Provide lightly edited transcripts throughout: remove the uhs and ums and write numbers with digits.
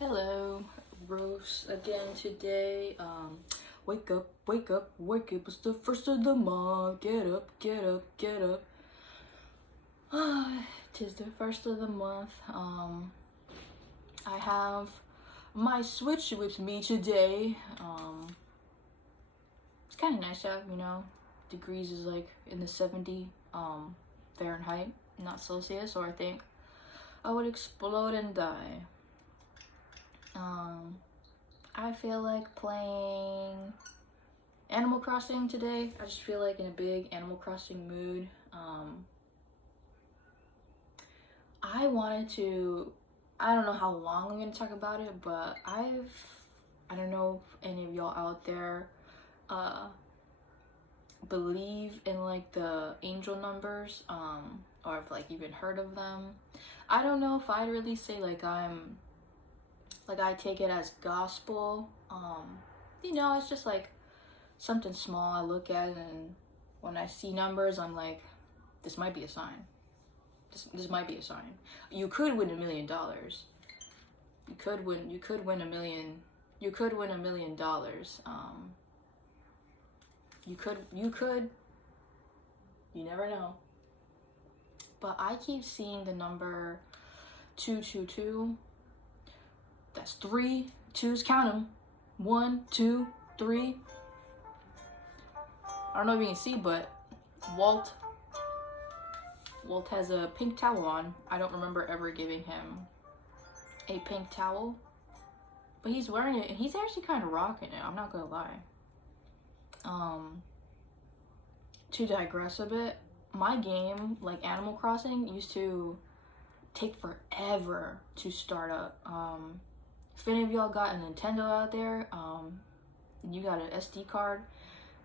Hello, Rose again today. Wake up, wake up, wake up. It's the first of the month. Get up, get up, get up. Tis the first of the month. I have my Switch with me today. It's kind of nice out, Degrees is like in the 70 Fahrenheit, not Celsius, or I think I would explode and die. I feel like playing Animal Crossing today. I just feel like in a big Animal Crossing mood. I don't know how long I'm gonna talk about it, but I don't know if any of y'all out there believe in like the angel numbers, or if like even heard of them. I don't know if I'd really say like I take it as gospel. It's just like something small I look at, and when I see numbers, I'm like, this might be a sign. This might be a sign. You could win $1 million. You could win $1 million. You could win $1 million. You could. You never know. But I keep seeing the number 222. That's 3 2s, count them. 1, 2, 3. I don't know if you can see, but Walt has a pink towel on. I don't remember ever giving him a pink towel, but he's wearing it and he's actually kind of rocking it. I'm not gonna lie. To digress a bit, my game, like Animal Crossing, used to take forever to start up. If any of y'all got a Nintendo out there, and you got an SD card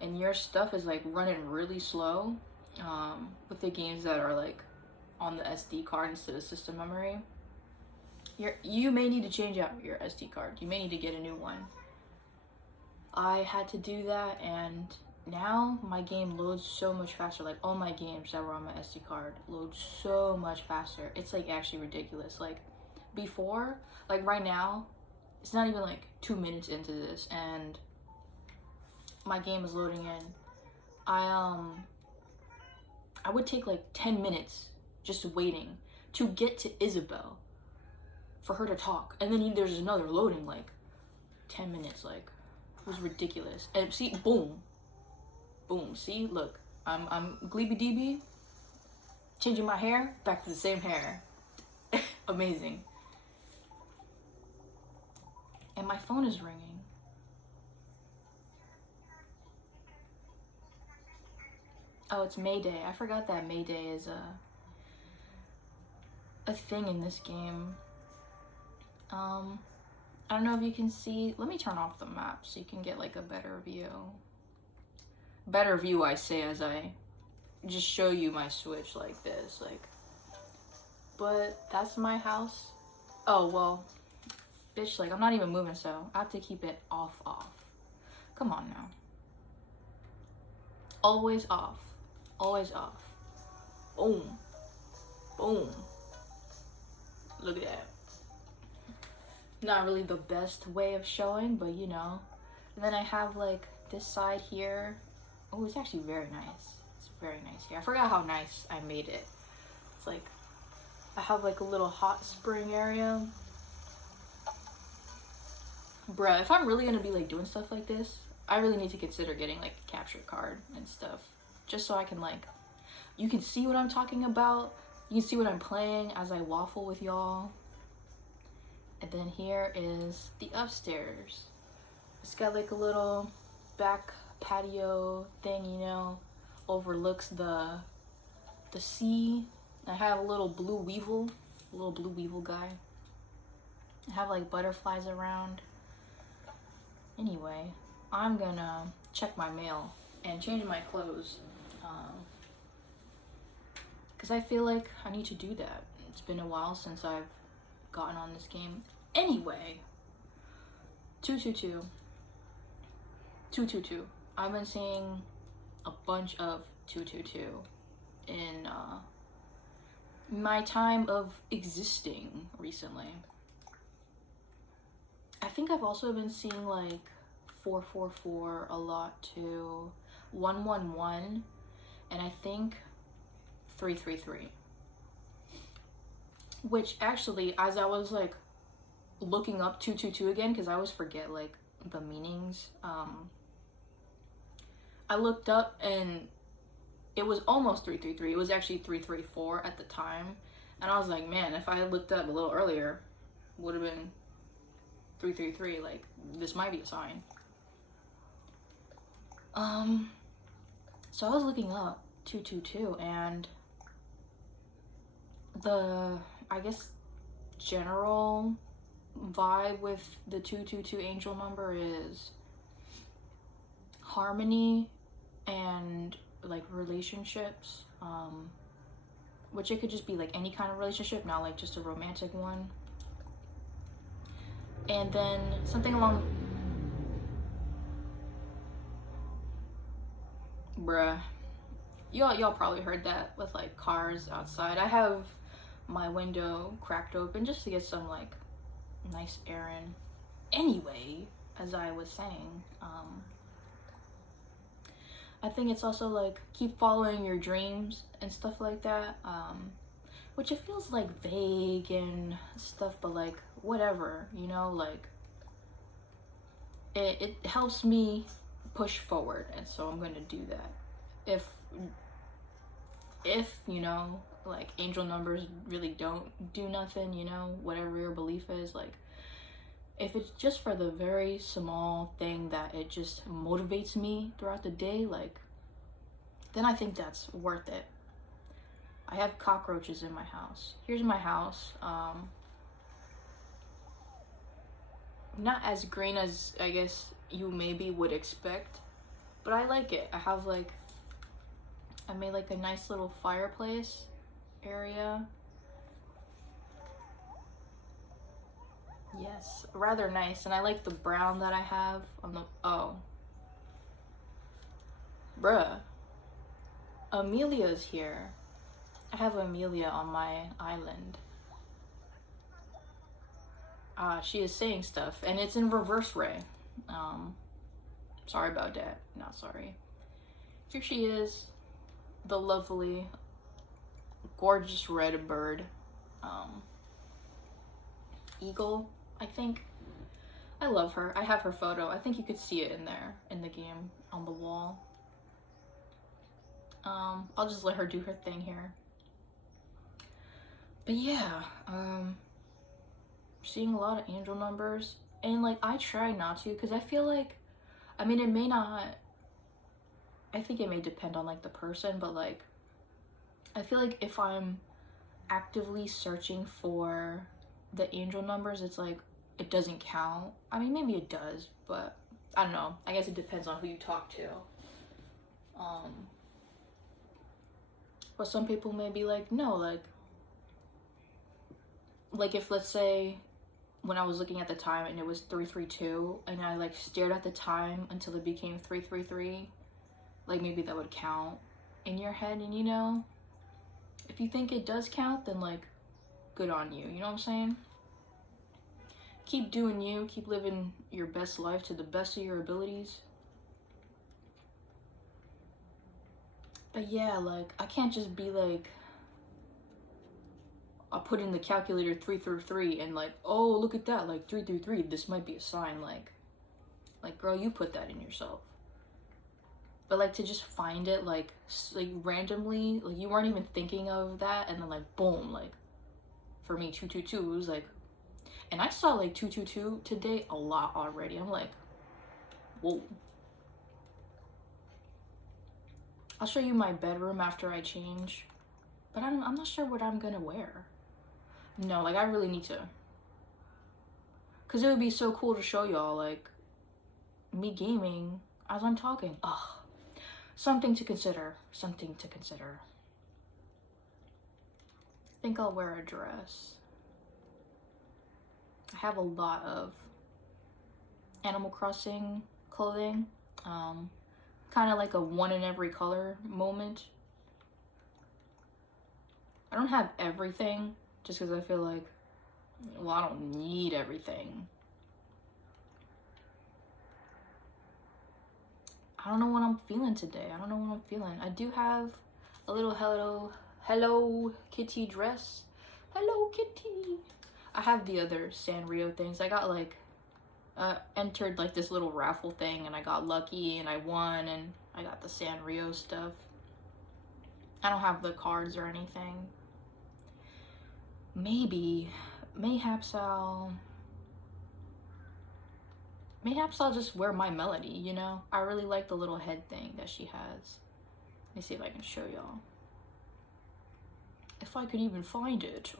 and your stuff is like running really slow, with the games that are like on the SD card instead of system memory, you may need to change out your SD card. You may need to get a new one. I had to do that, and now my game loads so much faster. Like all my games that were on my SD card load so much faster. It's like actually ridiculous. Like before, like right now, it's not even like 2 minutes into this and my game is loading in. I would take like 10 minutes just waiting to get to Isabel for her to talk, and then there's another loading like 10 minutes. Like it was ridiculous. And see, boom, see, look, I'm Gleeby DB, changing my hair back to the same hair. Amazing. And my phone is ringing. Oh, it's May Day. I forgot that May Day is a thing in this game. I don't know if you can see. Let me turn off the map so you can get like a better view. Better view, I say, as I just show you my Switch like this. But that's my house. Oh, well, bitch, like I'm not even moving, so I have to keep it off. Come on now. Always off. Always off. Boom. Look at that. Not really the best way of showing, but And then I have like this side here. Oh, it's actually very nice. It's very nice here. I forgot how nice I made it. It's like I have like a little hot spring area. Bruh, if I'm really gonna be like doing stuff like this, I really need to consider getting like a capture card and stuff, just so I can like, you can see what I'm talking about, you can see what I'm playing as I waffle with y'all. And then here is the upstairs. It's got like a little back patio thing, overlooks the sea. I have a little blue weevil guy. I have like butterflies around. Anyway, I'm gonna check my mail and change my clothes, because I feel like I need to do that. It's been a while since I've gotten on this game. Anyway, 222. I've been seeing a bunch of 222 in my time of existing recently. think I've also been seeing like 444 a lot too, 111, and I think 333. Which actually, as I was like looking up 222 again, because I always forget like the meanings, I looked up and it was almost 333. It was actually 334 at the time, and I was like, man, if I had looked up a little earlier, would have been 333. Like, this might be a sign. So I was looking up 222, and the, I guess, general vibe with the 222 angel number is harmony and like relationships, which it could just be like any kind of relationship, not like just a romantic one. And then something along, bruh, y'all probably heard that with like cars outside. I have my window cracked open just to get some like nice air in. Anyway, as I was saying, I think it's also like keep following your dreams and stuff like that, which it feels like vague and stuff, but like whatever, you know, like it helps me push forward, and so I'm gonna do that. If you know, like angel numbers really don't do nothing, you know, whatever your belief is, like if it's just for the very small thing that it just motivates me throughout the day, like, then I think that's worth it. I have cockroaches in my house. Here's my house. Not as green as I guess you maybe would expect, but I like it. I made like a nice little fireplace area. Yes, rather nice, and I like the brown that I have on the, oh. Bruh. Amelia's here. I have Amelia on my island. She is saying stuff, and it's in reverse ray. Sorry about that. Not sorry. Here she is, the lovely, gorgeous red bird. Eagle, I think. I love her. I have her photo. I think you could see it in there in the game on the wall. I'll just let her do her thing here. But yeah, seeing a lot of angel numbers, and like I try not to, because I feel like, I mean, it may not, I think it may depend on like the person, but like I feel like if I'm actively searching for the angel numbers, it's like it doesn't count. I mean, maybe it does, but I don't know. I guess it depends on who you talk to. But some people may be like, no, like if let's say when I was looking at the time and it was 332, and I like stared at the time until it became 333, like maybe that would count in your head. And you know, if you think it does count, then like good on you, you know what I'm saying? Keep doing you, keep living your best life to the best of your abilities. But yeah, like I can't just be like, I'll put in the calculator 333 and like, oh, look at that, like 333, this might be a sign. Like girl, you put that in yourself. But like to just find it like randomly, like you weren't even thinking of that, and then like boom, like for me 222, it was like, and I saw like 222 today a lot already. I'm like, whoa. I'll show you my bedroom after I change, but I'm not sure what I'm gonna wear. No, like I really need to, because it would be so cool to show y'all like me gaming as I'm talking. Ugh. Something to consider. Something to consider. I think I'll wear a dress. I have a lot of Animal Crossing clothing. Kind of like a one in every color moment. I don't have everything just because I feel like, well, I don't need everything. I don't know what I'm feeling today. I don't know what I'm feeling. I do have a little Hello Kitty dress. Hello Kitty. I have the other Sanrio things. I got like entered like this little raffle thing, and I got lucky and I won, and I got the Sanrio stuff. I don't have the cards or anything. Mayhaps I'll just wear my Melody, you know? I really like the little head thing that she has. Let me see if I can show y'all. If I could even find it.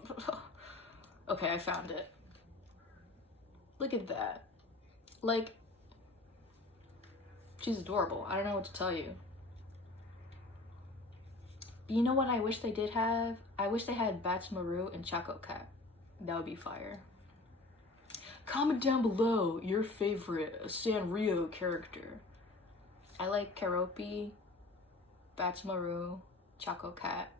Okay, I found it. Look at that. Like, she's adorable. I don't know what to tell you. You know what I wish they did have? I wish they had Maru and Choco Cat. That would be fire. Comment down below your favorite Sanrio character. I like Keroppi, Maru, Choco Cat.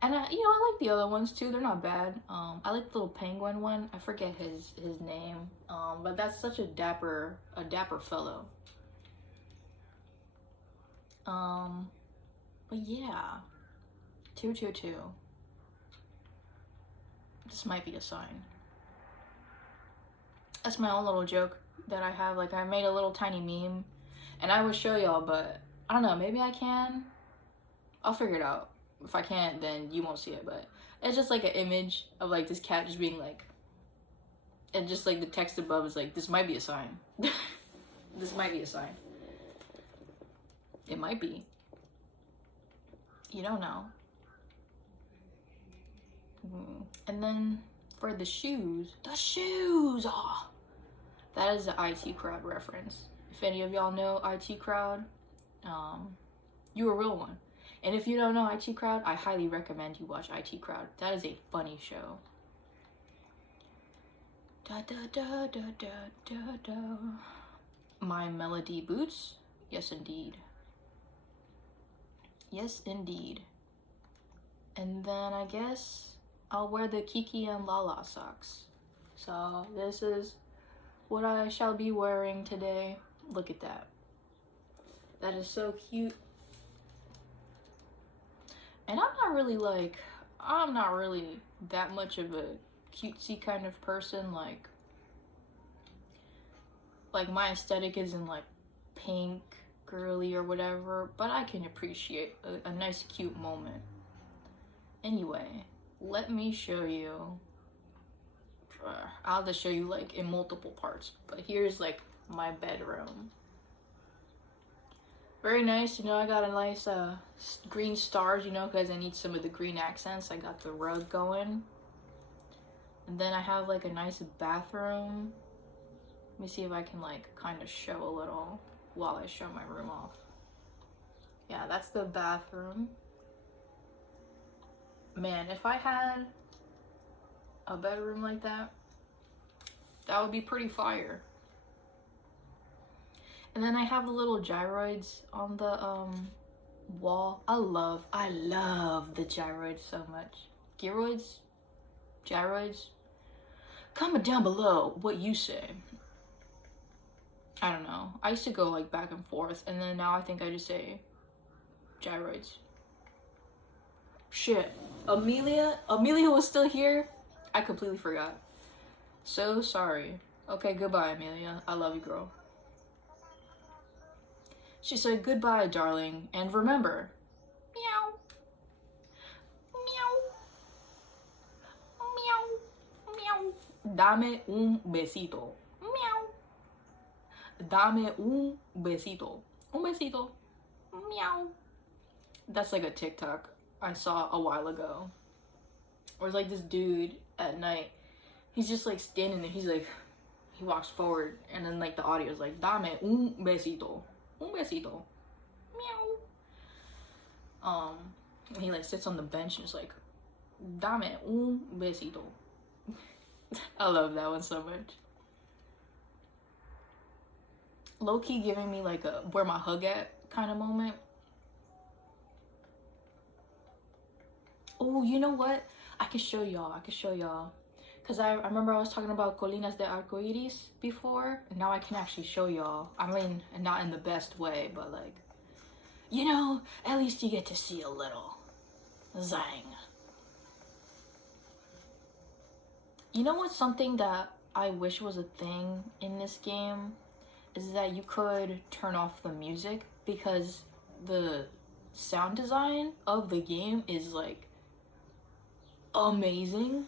And I like the other ones too. They're not bad. I like the little penguin one. I forget his name. But that's such a dapper fellow. But yeah. 222. This might be a sign. That's my own little joke that I have. Like, I made a little tiny meme, and I would show y'all, but I don't know, maybe I can. I'll figure it out. If I can't, then you won't see it, but it's just like an image of like this cat just being like, and just like the text above is like, this might be a sign. This might be a sign. It might be. You don't know. And then for the shoes, oh, that is the IT Crowd reference. If any of y'all know IT Crowd, you a real one. And if you don't know IT Crowd, I highly recommend you watch IT Crowd. That is a funny show. Da da da da da da da. My Melody boots, yes indeed. Yes indeed. And then I guess I'll wear the Kiki and Lala socks. So this is what I shall be wearing today. Look at that. That is so cute. And I'm not really that much of a cutesy kind of person. Like my aesthetic isn't like pink, girly or whatever, but I can appreciate a nice cute moment. Anyway, let me show you. I'll just show you like in multiple parts, but here's like my bedroom. Very nice, you know, I got a nice green stars, you know, because I need some of the green accents. I got the rug going. And then I have like a nice bathroom. Let me see if I can like kind of show a little while I show my room off. Yeah, that's the bathroom. Man, if I had a bedroom like that, that would be pretty fire. And then I have the little gyroids on the wall. I love the gyroids so much. Gyroids? Comment down below what you say. I don't know. I used to go like back and forth, and then now I think I just say gyroids. Shit. Amelia was still here? I completely forgot. So sorry. Okay, goodbye, Amelia. I love you, girl. She said, goodbye, darling, and remember, meow, meow, meow, meow, dame un besito, meow, dame un besito, meow. That's like a TikTok I saw a while ago. Or it's like this dude at night, he's just like standing there, he walks forward, and then like the audio is like, dame un besito. Un besito. Meow. And he like sits on the bench and is like, dame un besito. I love that one so much. Low-key giving me like a where my hug at kind of moment. Oh, you know what? I can show y'all. Because I remember I was talking about Colinas de Arcoiris before, and now I can actually show y'all. I mean, not in the best way, but like, you know, at least you get to see a little. Zang. You know what's something that I wish was a thing in this game? Is that you could turn off the music, because the sound design of the game is like amazing.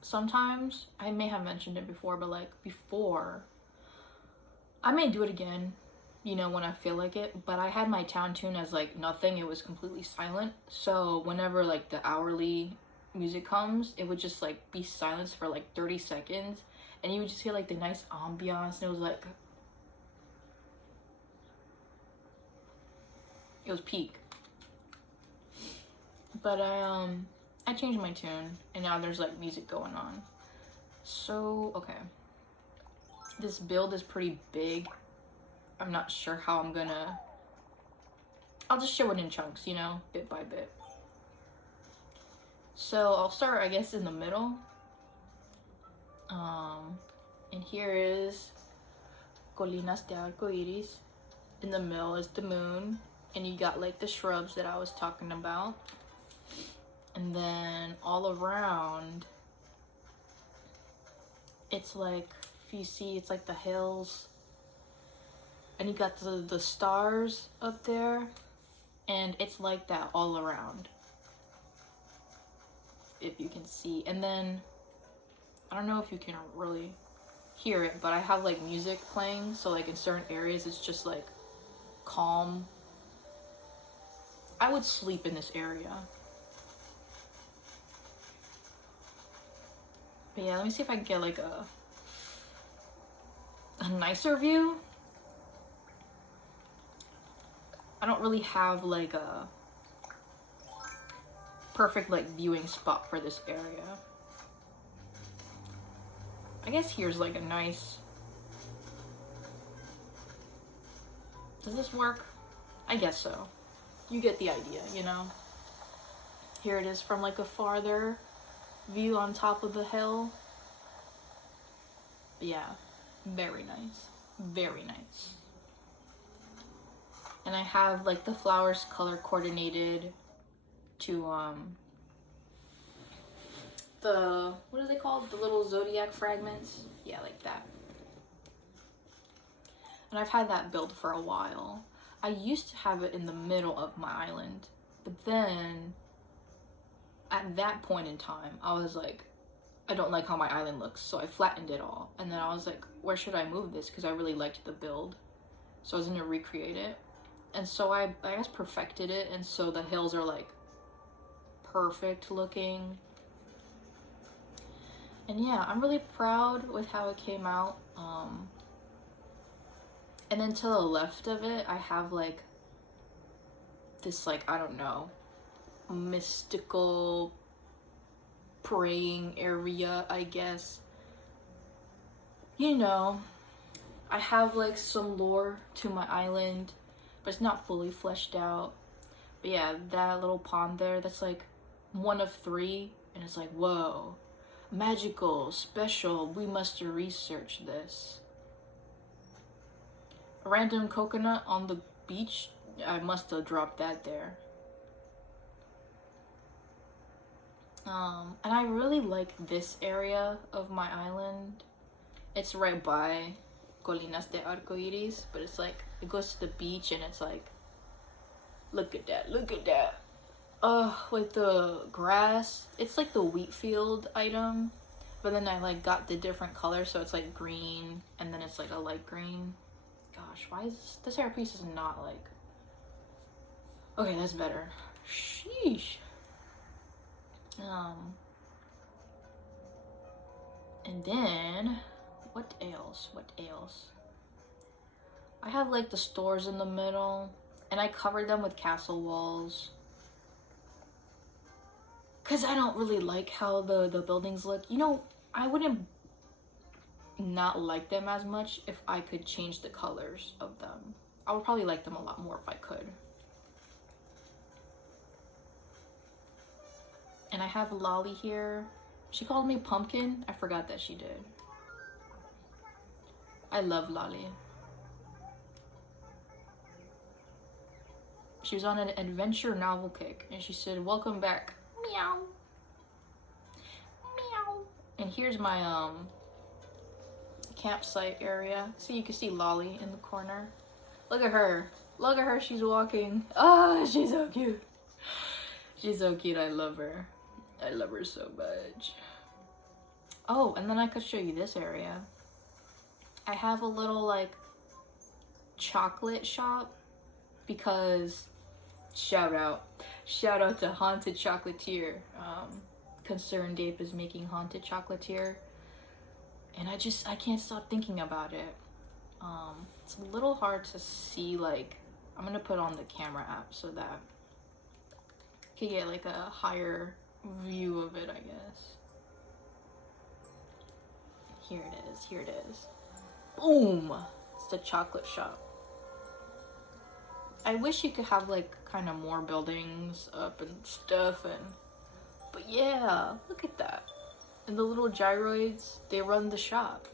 Sometimes, I may have mentioned it before, but like before, I may do it again, you know, when I feel like it, but I had my town tune as like nothing. It was completely silent, so whenever like the hourly music comes, it would just like be silence for like 30 seconds, and you would just hear like the nice ambiance, and it was like, it was peak. But I changed my tune, and now there's like music going on. So okay, this build is pretty big. I'm not sure how I'm gonna, I'll just show it in chunks, you know, bit by bit. So I'll start, I guess, in the middle. And here is Colinas de Arcoiris. In the middle is the moon, and you got like the shrubs that I was talking about. And then all around, it's like, if you see, it's like the hills, and you got the stars up there, and it's like that all around, if you can see. And then I don't know if you can really hear it, but I have like music playing, so like in certain areas it's just like calm. I would sleep in this area. But yeah, let me see if I can get like a nicer view. I don't really have like a perfect like viewing spot for this area. I guess here's like a nice, does this work? I guess so. You get the idea, you know? Here it is from like a farther view on top of the hill. But yeah, very nice, very nice. And I have like the flowers color coordinated to the, what are they called? The little zodiac fragments? Yeah, like that. And I've had that build for a while. I used to have it in the middle of my island, but then at that point in time, I was like, I don't like how my island looks, so I flattened it all. And then I was like, where should I move this? Because I really liked the build, so I was gonna recreate it. And so I guess perfected it, and so the hills are like perfect looking. And yeah, I'm really proud with how it came out. And then to the left of it, I have like this, like, I don't know, mystical praying area, I guess. You know, I have like some lore to my island, but it's not fully fleshed out. But yeah, that little pond there, that's like one of 3, and it's like, whoa, magical, special, we must research this. A random coconut on the beach, I must have dropped that there. And I really like this area of my island. It's right by Colinas de Arcoiris, but it's like, it goes to the beach, and it's like, look at that, look at that. With the grass, it's like the wheat field item, but then I like got the different colors, so it's like green, and then it's like a light green. Gosh, why is this hair piece is not like, okay, that's better. Sheesh. And then what else? I have like the stores in the middle, and I covered them with castle walls, because I don't really like how the buildings look. You know, I wouldn't not like them as much if I could change the colors of them. I would probably like them a lot more if I could. And I have Lolly here. She called me Pumpkin. I forgot that she did. I love Lolly. She was on an adventure novel kick and she said, welcome back. Meow. Meow. And here's my campsite area. So you can see Lolly in the corner. Look at her. Look at her. She's walking. Oh, she's so cute. She's so cute. I love her. I love her so much. Oh, and then I could show you this area. I have a little like chocolate shop because shout out to Haunted Chocolatier. Concerned Ape is making Haunted Chocolatier, and I can't stop thinking about it. It's a little hard to see, like, I'm gonna put on the camera app so that you can get like a higher view of it, I guess. Here it is, here it is. Boom! It's the chocolate shop. I wish you could have like kind of more buildings up and stuff, but yeah, look at that. And the little gyroids, they run the shop.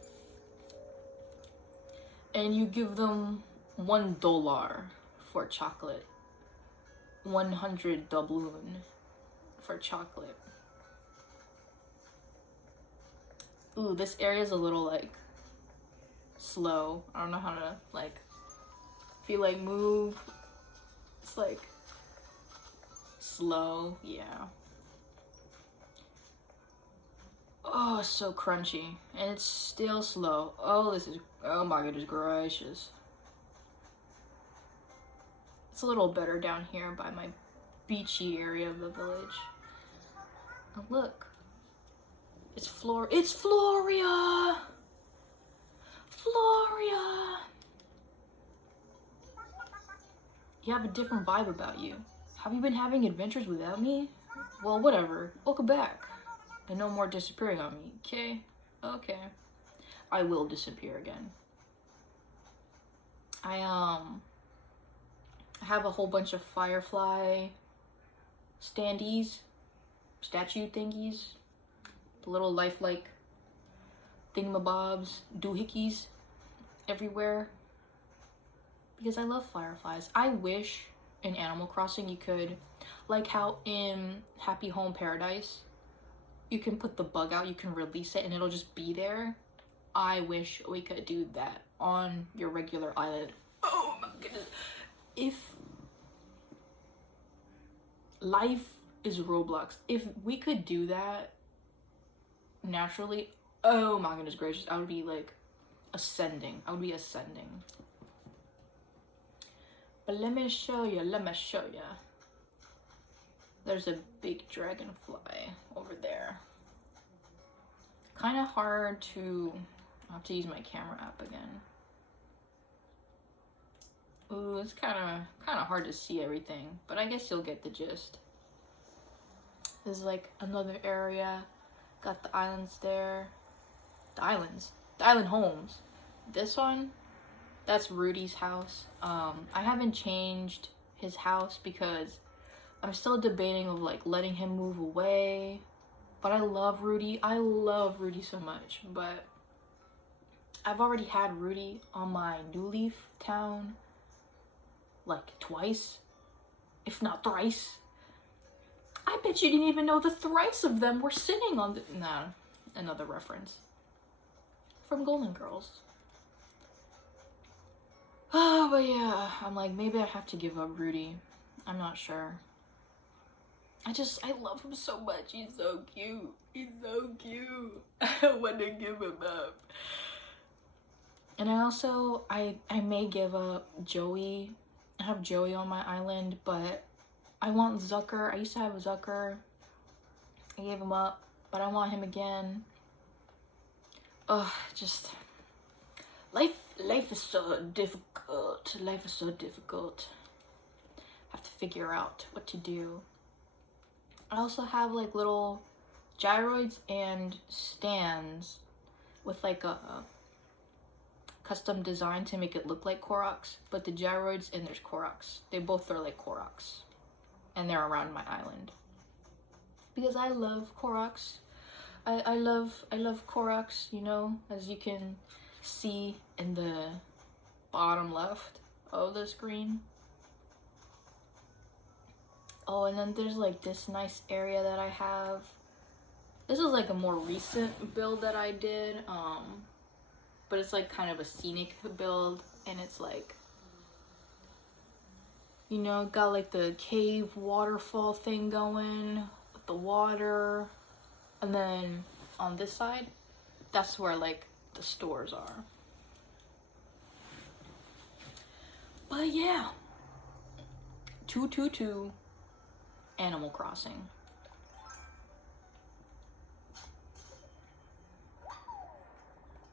And you give them $1 for chocolate. 100 doubloon for chocolate. Ooh, this area is a little like slow. I don't know how to like, if you like move, it's like slow, yeah. Oh, it's so crunchy and it's still slow. Oh my goodness gracious. It's a little better down here by my beachy area of the village. Oh, look. It's Floria! Floria! You have a different vibe about you. Have you been having adventures without me? Well, whatever. Welcome back. And no more disappearing on me, okay? Okay. I will disappear again. I have a whole bunch of firefly standees, statue thingies, the little lifelike thingamabobs, doohickeys everywhere. Because I love fireflies. I wish in Animal Crossing you could, like how in Happy Home Paradise, you can put the bug out, you can release it and it'll just be there. I wish we could do that on your regular island. Oh my goodness. If life is Roblox, if we could do that naturally, oh my goodness gracious, I would be like ascending. I would be ascending. But let me show you. There's a big dragonfly over there. Kind of hard to, I'll have to use my camera app again. Ooh, it's kind of hard to see everything, but I guess you'll get the gist. There's like another area. Got the islands there. The island homes. This one, that's Rudy's house. I haven't changed his house because I'm still debating of like letting him move away. But I love Rudy. I love Rudy so much. But I've already had Rudy on my New Leaf town like twice, if not thrice. I bet you didn't even know the thrice of them were sitting on the... Nah, another reference. From Golden Girls. Oh, but yeah, I'm like, maybe I have to give up Rudy. I'm not sure. I love him so much. He's so cute. He's so cute. I don't want to give him up. And I may give up Joey. I have Joey on my island, but I want Zucker. I used to have Zucker. I gave him up, but I want him again. Ugh, just... Life is so difficult. Life is so difficult. Have to figure out what to do. I also have like little gyroids and stands with like a custom design to make it look like Koroks, but the gyroids and there's Koroks. They both are like Koroks, and they're around my island. because I love Koroks. I love Koroks, you know, as you can see in the bottom left of the screen. Oh, and then there's like this nice area that I have. This is like a more recent build that I did, but it's like kind of a scenic build, and it's like, you know, got like the cave waterfall thing going with the water, and then on this side, that's where like the stores are. But yeah, 222 Animal Crossing.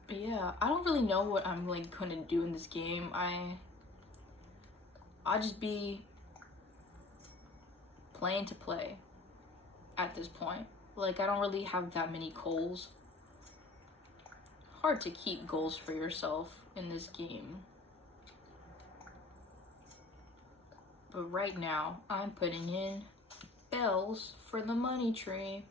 But yeah, I don't really know what I'm like gonna do in this game. I'll just be playing to play at this point. Like, I don't really have that many goals. Hard to keep goals for yourself in this game. But right now, I'm putting in bells for the money tree.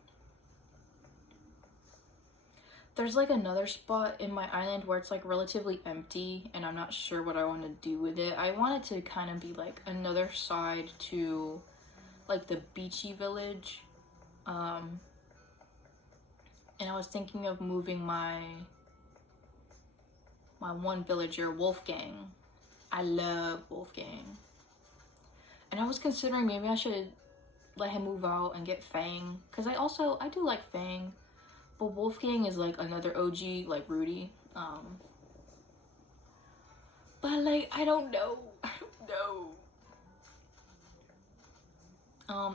There's like another spot in my island where it's like relatively empty, and I'm not sure what I want to do with it. I want it to kind of be like another side to like the beachy village. And I was thinking of moving my one villager, Wolfgang. I love Wolfgang. And I was considering maybe I should let him move out and get Fang, because I do like Fang, but Wolfgang is like another OG like Rudy. But like I don't know.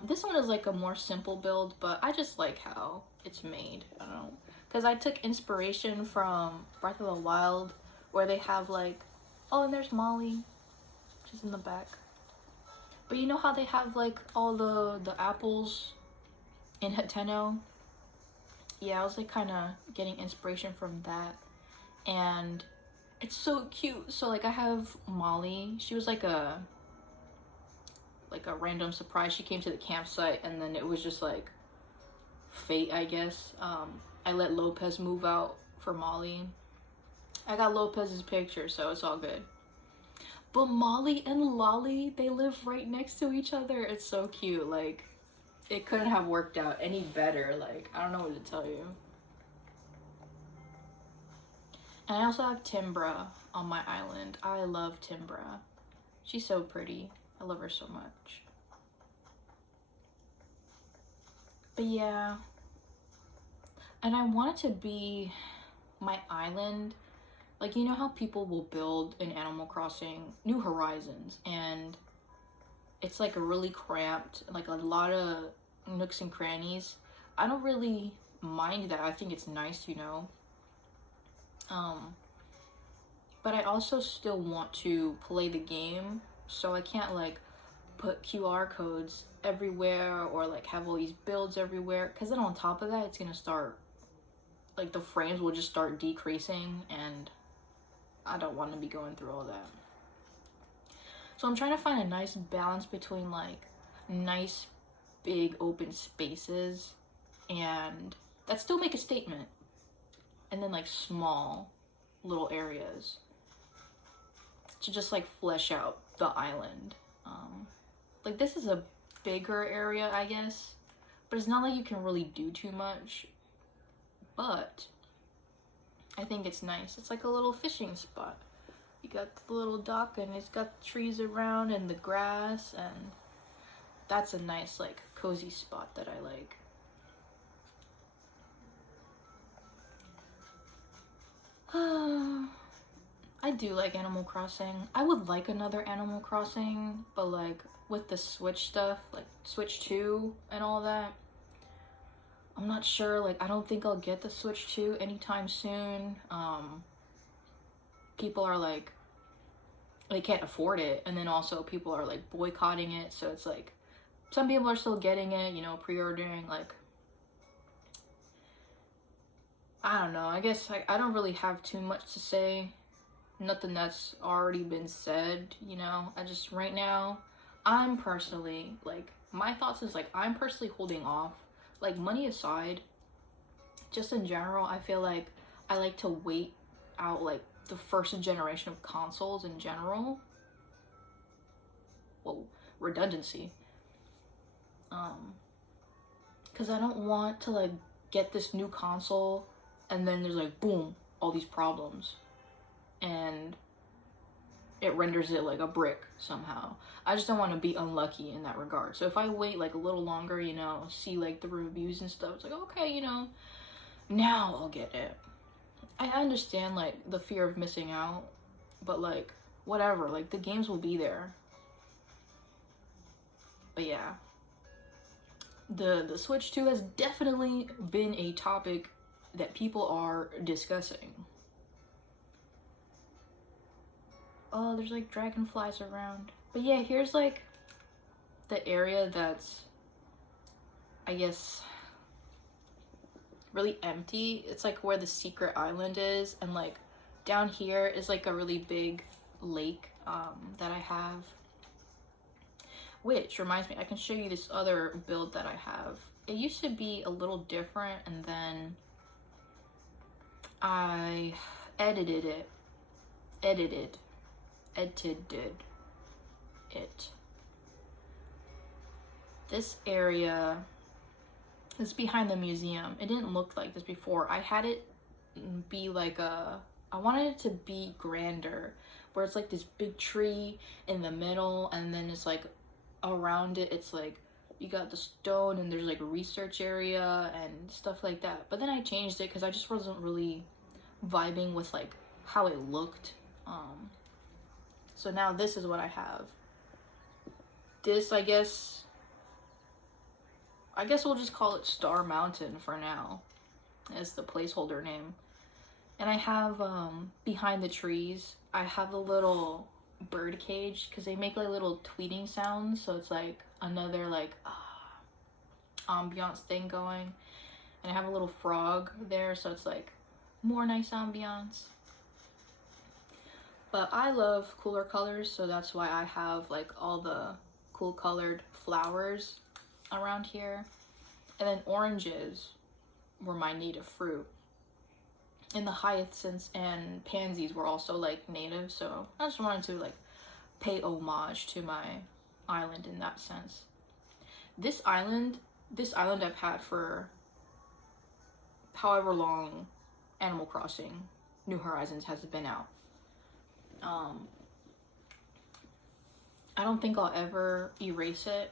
This one is like a more simple build, but I just like how it's made. I don't know, because I took inspiration from Breath of the Wild, where they have like, oh, and there's Molly, she's in the back. But you know how they have like all the apples in Hateno? Yeah, I was like kind of getting inspiration from that, and it's so cute. So like I have Molly. She was like a random surprise. She came to the campsite, and then it was just like fate, I guess. I let Lopez move out for Molly. I got Lopez's picture, so it's all good. But Molly and Lolly, they live right next to each other. It's so cute. Like, it couldn't have worked out any better. Like, I don't know what to tell you. And I also have Timbra on my island. I love Timbra. She's so pretty. I love her so much. But yeah. And I want it to be my island. Like, you know how people will build in Animal Crossing New Horizons, and it's like a really cramped, like a lot of nooks and crannies. I don't really mind that. I think it's nice, you know. But I also still want to play the game, so I can't like put QR codes everywhere or like have all these builds everywhere, because then on top of that, it's gonna start, like the frames will just start decreasing, and I don't want to be going through all that. So I'm trying to find a nice balance between like nice big open spaces and that still make a statement, and then like small little areas to just like flesh out the island. Like this is a bigger area, I guess, but it's not like you can really do too much, but I think it's nice. It's like a little fishing spot. You got the little dock, and it's got trees around and the grass, and that's a nice like cozy spot that I like. I do like Animal Crossing. I would like another Animal Crossing, but like with the Switch stuff, like Switch 2 and all that, I'm not sure. Like, I don't think I'll get the Switch 2 anytime soon. People are like, they can't afford it, and then also people are like boycotting it, so it's like some people are still getting it, you know, pre-ordering. Like, I don't know, I guess I don't really have too much to say, nothing that's already been said, you know. I just, right now, I'm personally like, my thoughts is like, I'm personally holding off like money aside, just in general, I feel like I like to wait out like the first generation of consoles in general. Well, redundancy. Because I don't want to like get this new console and then there's like boom, all these problems, and it renders it like a brick somehow. I just don't want to be unlucky in that regard. So if I wait like a little longer, you know, see like the reviews and stuff, it's like, okay, you know, now I'll get it. I understand like the fear of missing out, but like whatever, like the games will be there. But yeah, the Switch 2 has definitely been a topic that people are discussing. Oh, there's like dragonflies around. But yeah, here's like the area that's, I guess, really empty. It's like where the secret island is, and like down here is like a really big lake that I have. Which reminds me, I can show you this other build that I have. It used to be a little different, and then I edited it. This area is behind the museum. It didn't look like this before. I had it be like I wanted it to be grander, where it's like this big tree in the middle, and then it's like around it, it's like you got the stone and there's like a research area and stuff like that. But then I changed it because I just wasn't really vibing with like how it looked. So now this is what I have. This, I guess we'll just call it Star Mountain for now as the placeholder name. And I have behind the trees, I have a little bird cage because they make like little tweeting sounds, so it's like another like ambiance thing going. And I have a little frog there, so it's like more nice ambiance. But I love cooler colors, so that's why I have like all the cool colored flowers around here. And then oranges were my native fruit. And the hyacinths and pansies were also like native, so I just wanted to like pay homage to my island in that sense. This island I've had for however long Animal Crossing New Horizons has been out. I don't think I'll ever erase it.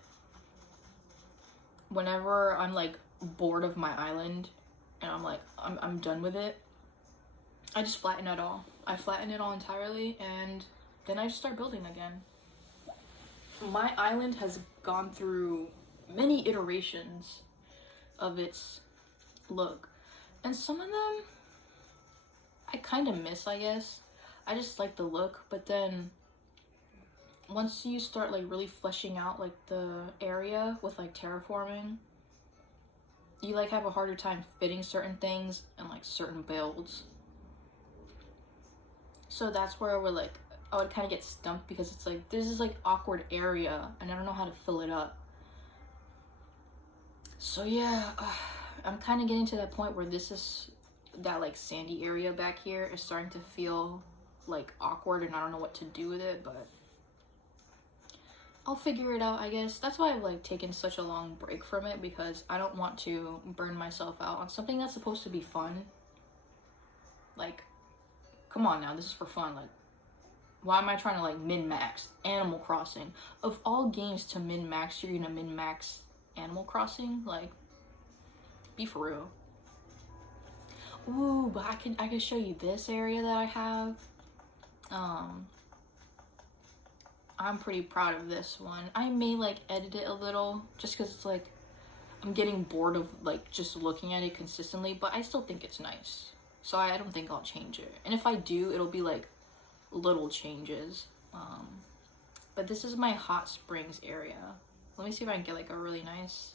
Whenever I'm like bored of my island and I'm like I'm done with it, I just flatten it all. I flatten it all entirely, and then I just start building again. My island has gone through many iterations of its look, and some of them I kind of miss, I guess. I just like the look, but then once you start like really fleshing out like the area with like terraforming, you like have a harder time fitting certain things and like certain builds. So that's where we're like, I would kind of get stumped because it's like there's this like awkward area and I don't know how to fill it up. So yeah, I'm kind of getting to that point where that like sandy area back here is starting to feel like awkward and I don't know what to do with it, but I'll figure it out, I guess. That's why I've like taken such a long break from it, because I don't want to burn myself out on something that's supposed to be fun. Like, come on now, this is for fun. Like, why am I trying to like min-max Animal Crossing? Of all games to min-max, you're gonna min-max Animal Crossing? Like, be for real. Ooh, but I can show you this area that I have. I'm pretty proud of this one. I may like edit it a little just because it's like I'm getting bored of like just looking at it consistently, but I still think it's nice. So I don't think I'll change it. And if I do, it'll be like little changes. But this is my hot springs area. Let me see if I can get like a really nice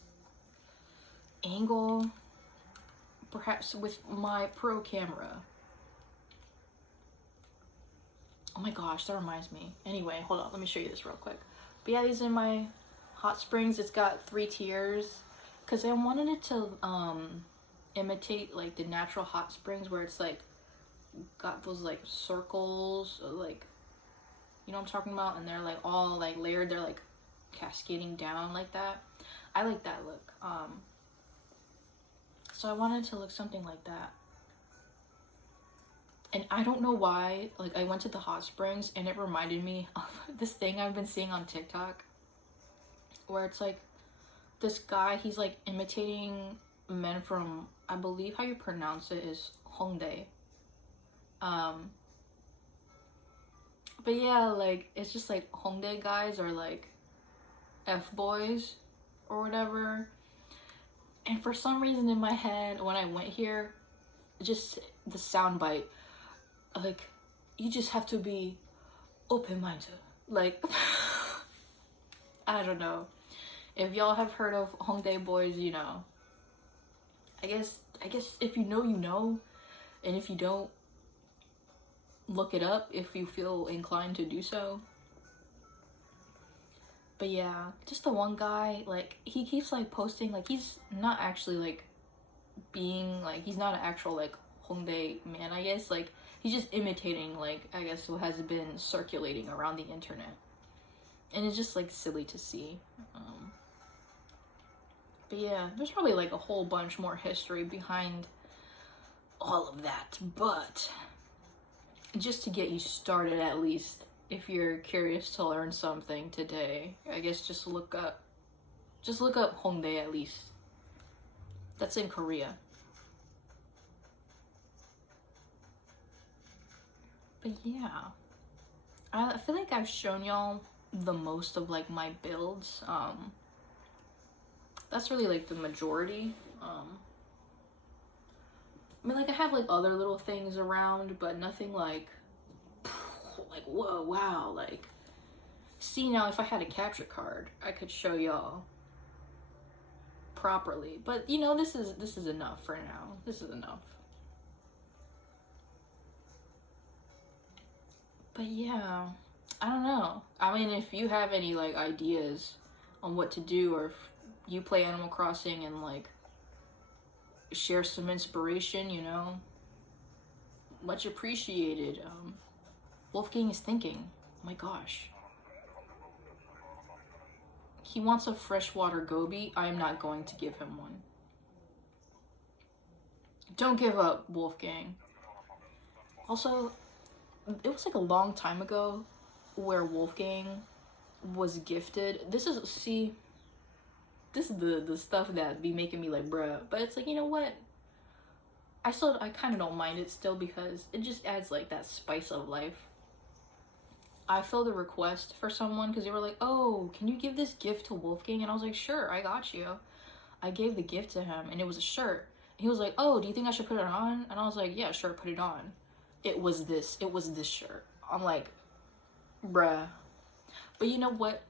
angle, perhaps with my pro camera. Oh my gosh, that reminds me. Anyway, hold on, let me show you this real quick. But yeah, these are my hot springs. It's got 3 tiers. because I wanted it to imitate like the natural hot springs where it's like got those like circles, like, you know what I'm talking about, and they're like all like layered, they're like cascading down like that. I like that look. So I wanted to look something like that. And I don't know why, like, I went to the hot springs and it reminded me of this thing I've been seeing on TikTok where it's like this guy, he's like imitating men from, I believe how you pronounce it is Hongdae. But yeah, like, it's just like Hongdae guys are like F-boys or whatever. And for some reason in my head, when I went here, just the soundbite, like, you just have to be open-minded. Like, I don't know. If y'all have heard of Hongdae boys, you know. I guess if you know, you know. And if you don't, look it up if you feel inclined to do so. But yeah, just the one guy, like, he keeps like posting, like, he's not actually like being like, he's not an actual like Hongdae man, I guess. Like, he's just imitating, like, I guess what has been circulating around the internet, and it's just like silly to see. But yeah, there's probably like a whole bunch more history behind all of that, but just to get you started, at least if you're curious to learn something today, I guess just look up Hongdae, at least. That's in Korea. But yeah, I feel like I've shown y'all the most of like my builds. That's really like the majority. I mean, like, I have like other little things around, but nothing like whoa, wow. Like, see, now if I had a capture card, I could show y'all properly. But you know, this is enough for now. This is enough. But yeah, I don't know. I mean, if you have any like ideas on what to do, or if you play Animal Crossing and like share some inspiration, you know, much appreciated. Wolfgang is thinking, oh my gosh, he wants a freshwater goby. I am not going to give him one. Don't give up, Wolfgang. Also, it was like a long time ago where Wolfgang was gifted. This is the stuff that be making me like, bruh. But it's like, you know what? I kind of don't mind it still, because it just adds like that spice of life. I filled a request for someone because they were like, oh, can you give this gift to Wolfgang? And I was like, sure, I got you. I gave the gift to him, and it was a shirt. He was like, oh, do you think I should put it on? And I was like, yeah, sure, put it on. It was this shirt. I'm like, bruh. But you know what?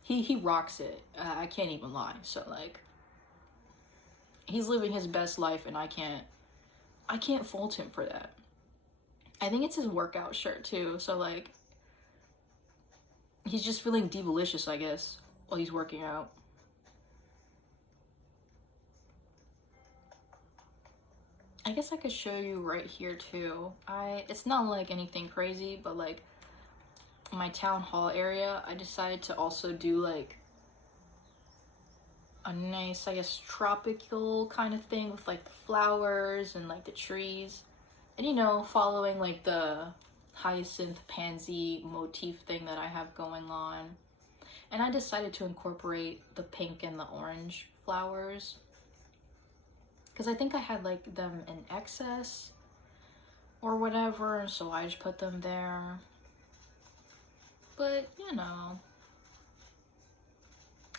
He rocks it. I can't even lie. So like, he's living his best life, and I can't fault him for that. I think it's his workout shirt too. So like, he's just feeling delicious, I guess, while he's working out. I guess I could show you right here too. It's not like anything crazy, but like my town hall area, I decided to also do like a nice, I guess, tropical kind of thing with like the flowers and like the trees, and you know, following like the hyacinth pansy motif thing that I have going on. And I decided to incorporate the pink and the orange flowers because I think I had like them in excess or whatever, so I just put them there. But you know,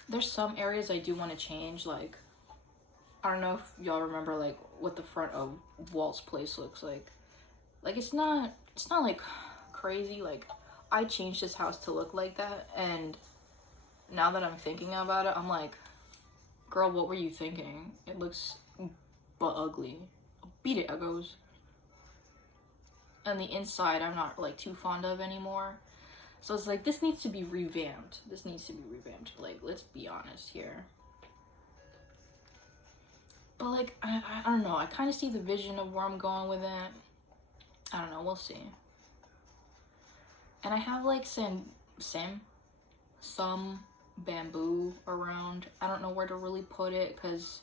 there's some areas I do want to change. Like, I don't know if y'all remember like what the front of Walt's place looks like. Like, it's not like crazy. Like, I changed this house to look like that, and now that I'm thinking about it, I'm like, girl, what were you thinking? It looks but ugly. Beat it, Uggos. And the inside I'm not like too fond of anymore. So it's like, this needs to be revamped. Like, let's be honest here. But like, I don't know. I kind of see the vision of where I'm going with it. I don't know. We'll see. And I have like some bamboo around. I don't know where to really put it because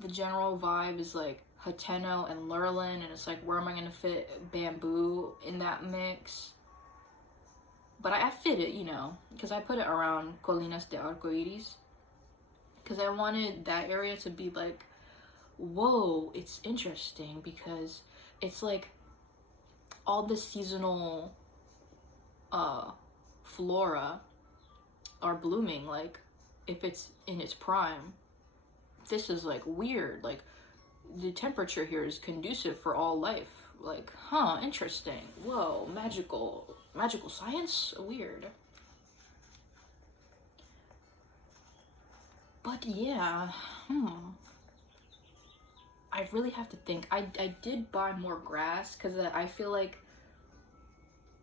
the general vibe is like Hateno and Lurlin, and it's like, where am I gonna fit bamboo in that mix? But I fit it, you know, because I put it around Colinas de Arcoiris, because I wanted that area to be like, whoa, it's interesting, because it's like all the seasonal flora are blooming, like if it's in its prime. This is like weird, like the temperature here is conducive for all life. Like, huh, interesting. Whoa, magical science? Weird. But yeah, I really have to think. I did buy more grass because I feel like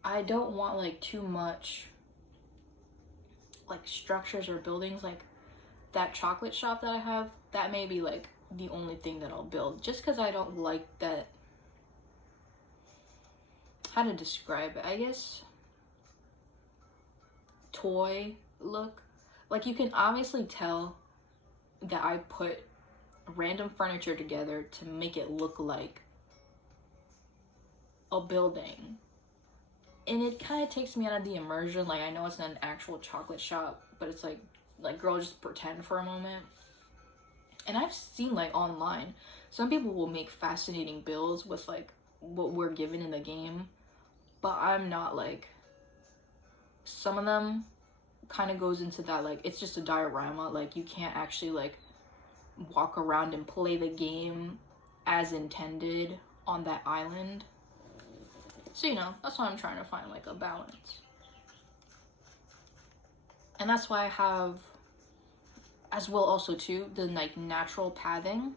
I don't want like too much like structures or buildings. Like that chocolate shop that I have, that may be like the only thing that I'll build, just because I don't like that, how to describe it, I guess, toy look. Like, you can obviously tell that I put random furniture together to make it look like a building, and it kind of takes me out of the immersion. Like, I know it's not an actual chocolate shop, but it's like girl, just pretend for a moment. And I've seen like online, some people will make fascinating builds with like what we're given in the game, but I'm not like, some of them kind of goes into that, like it's just a diorama, like you can't actually like walk around and play the game as intended on that island. So, you know, that's why I'm trying to find like a balance. And that's why I have as well also too the like natural pathing,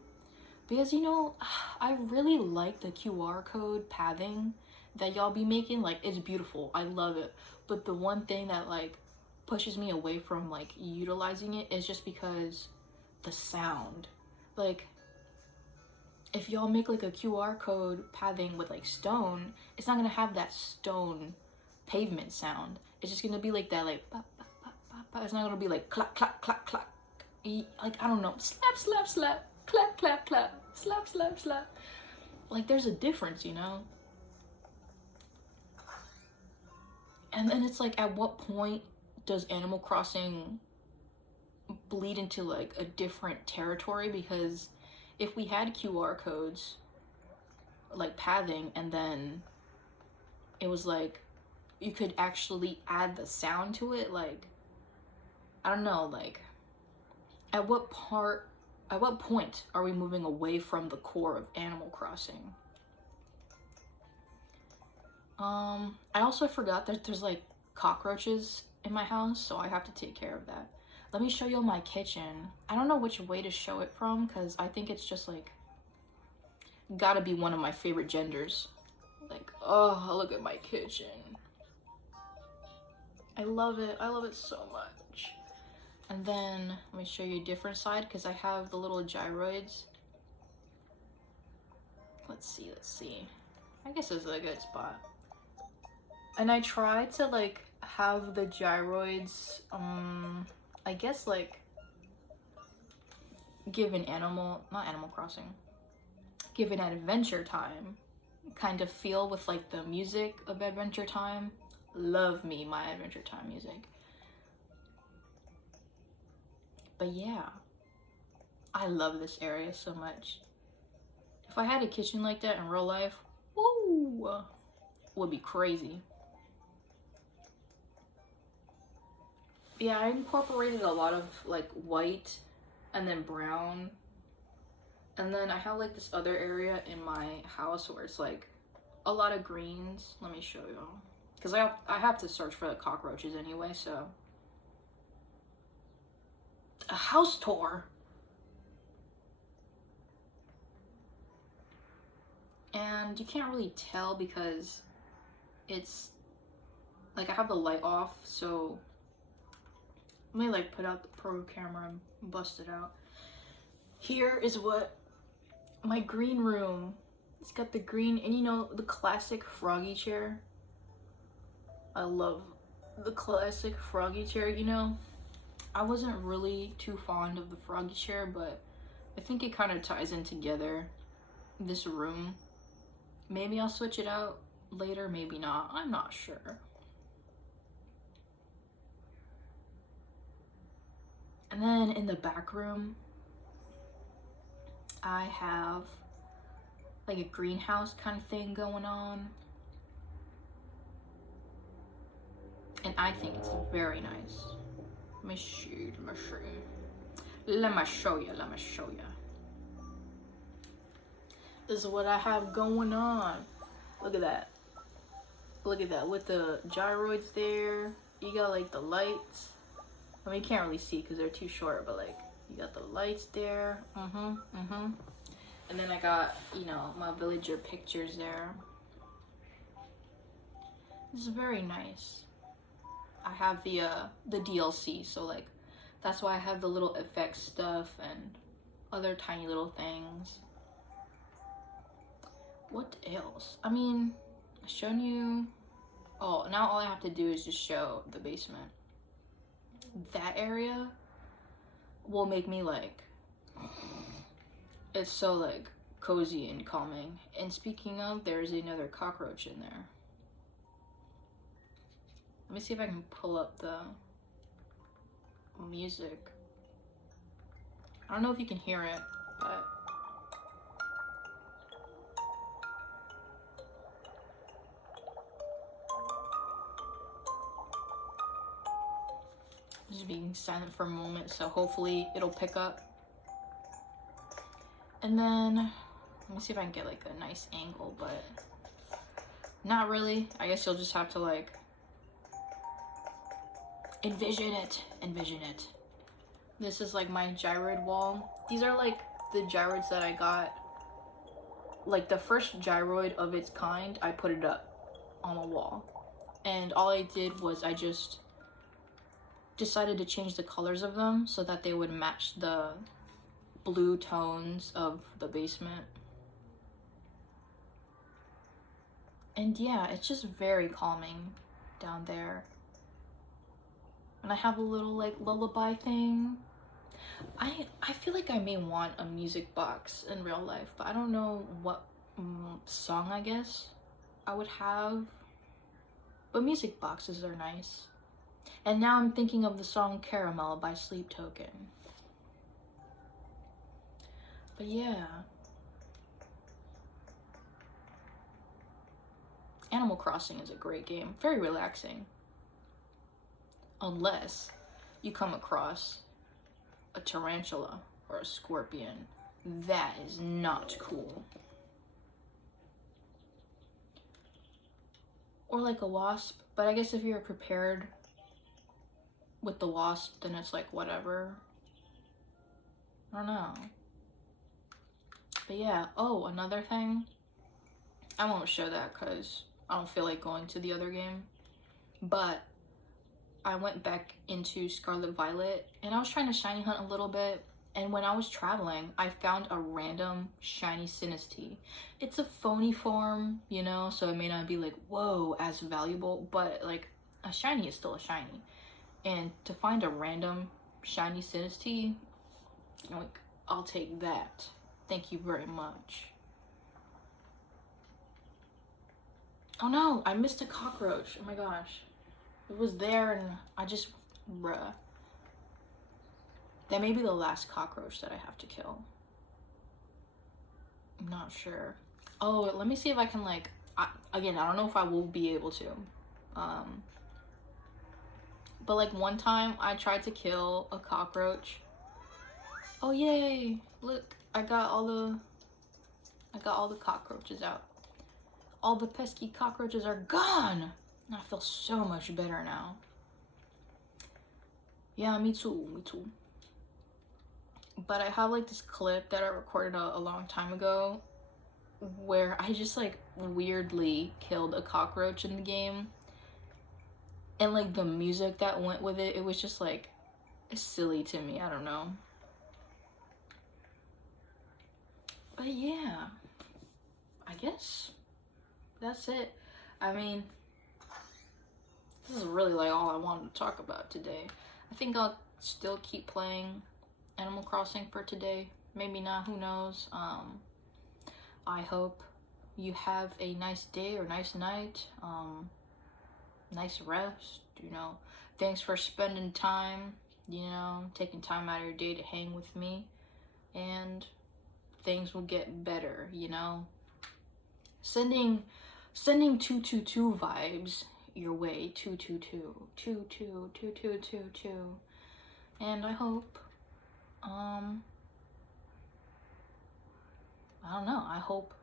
because, you know, I really like the QR code pathing that y'all be making. Like, it's beautiful, I love it, but the one thing that like pushes me away from like utilizing it is just because the sound. Like, if y'all make like a QR code pathing with like stone, it's not gonna have that stone pavement sound. It's just gonna be like that, like bah, bah, bah, bah, bah. It's not gonna be like clap clap clap clap, like, I don't know, slap slap slap, clap clap clap, slap slap slap. Like, there's a difference, you know. And then it's like, at what point does Animal Crossing bleed into like a different territory? Because if we had QR codes like pathing, and then it was like you could actually add the sound to it, like, I don't know, like at what point are we moving away from the core of Animal Crossing? I also forgot that there's like cockroaches in my house, so I have to take care of that. Let me show you my kitchen. I don't know which way to show it from, because I think it's just like gotta be one of my favorite genders. Like, oh, look at my kitchen. I love it so much. And then let me show you a different side, because I have the little gyroids. Let's see. I guess this is a good spot. And I try to like have the gyroids, I guess like give an give an Adventure Time kind of feel with like the music of Adventure Time. Love me my Adventure Time music. But yeah, I love this area so much. If I had a kitchen like that in real life, woo, would be crazy. Yeah, I incorporated a lot of like white and then brown. And then I have like this other area in my house where it's like a lot of greens. Let me show you. Because I have to search for the cockroaches anyway, so. A house tour. And you can't really tell because it's like I have the light off, so let me like put out the pro camera and bust it out. Here is what My green room. It's got the green, and you know, the classic froggy chair. I love the classic froggy chair, you know. I wasn't really too fond of the froggy chair, but I think it kind of ties in together, this room. Maybe I'll switch it out later, maybe not. I'm not sure. And then in the back room, I have like a greenhouse kind of thing going on. And I think it's very nice. Let me show you. Let me show you. This is what I have going on. Look at that. Look at that with the gyroids there. You got like the lights. I mean, you can't really see because they're too short, but like you got the lights there. And then I got, you know, my villager pictures there. This is very nice. I have the DLC, so like that's why I have the little effects stuff and other tiny little things. What else? I mean, I've shown you. Oh, now all I have to do is just show the basement. That area will make me like, it's so like cozy and calming. And speaking of, there's another cockroach in there. Let me see if I can pull up the music. I don't know if you can hear it, but just being silent for a moment, so hopefully it'll pick up. And then let me see if I can get like a nice angle, but not really. I guess you'll just have to like envision it. This is like my gyroid wall. These are like the gyroids that I got. Like the first gyroid of its kind, I put it up on a wall. And all I did was I just decided to change the colors of them so that they would match the blue tones of the basement. And yeah, it's just very calming down there. And I have a little like lullaby thing. I feel like I may want a music box in real life, but I don't know what song I guess I would have. But music boxes are nice. And now I'm thinking of the song Caramel by Sleep Token. But yeah. Animal Crossing is a great game. Very relaxing. Unless you come across a tarantula or a scorpion. That is not cool. Or like a wasp. But I guess if you're prepared with the wasp, then it's like whatever. I don't know. But yeah. Oh, another thing. I won't show that because I don't feel like going to the other game. But I went back into Scarlet Violet and I was trying to shiny hunt a little bit, and when I was traveling I found a random shiny Sinistea. It's a phony form, you know, so it may not be like whoa as valuable, but like a shiny is still a shiny. And to find a random shiny Sinistea, like I'll take that. Thank you very much. Oh no, I missed a cockroach. Oh my gosh. It was there and I just, bruh. That may be the last cockroach that I have to kill. I'm not sure. Oh, let me see if I can like, again, I don't know if I will be able to. But like one time I tried to kill a cockroach. Oh yay, look, I got all the cockroaches out. All the pesky cockroaches are gone. I feel so much better now. Yeah, me too. But I have like this clip that I recorded a long time ago where I just like weirdly killed a cockroach in the game. And like the music that went with it, it was just like silly to me. I don't know. But yeah, I guess that's it. I mean, this is really like all I wanted to talk about today. I think I'll still keep playing Animal Crossing for today. Maybe not, who knows. I hope you have a nice day or nice night. Nice rest, you know. Thanks for spending time, you know, taking time out of your day to hang with me. And things will get better, you know. Sending 222 vibes your way. 222 222222. And I hope I don't know, I hope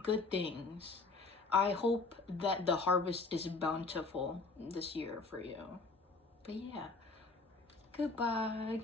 good things. I hope that the harvest is bountiful this year for you. But yeah, goodbye.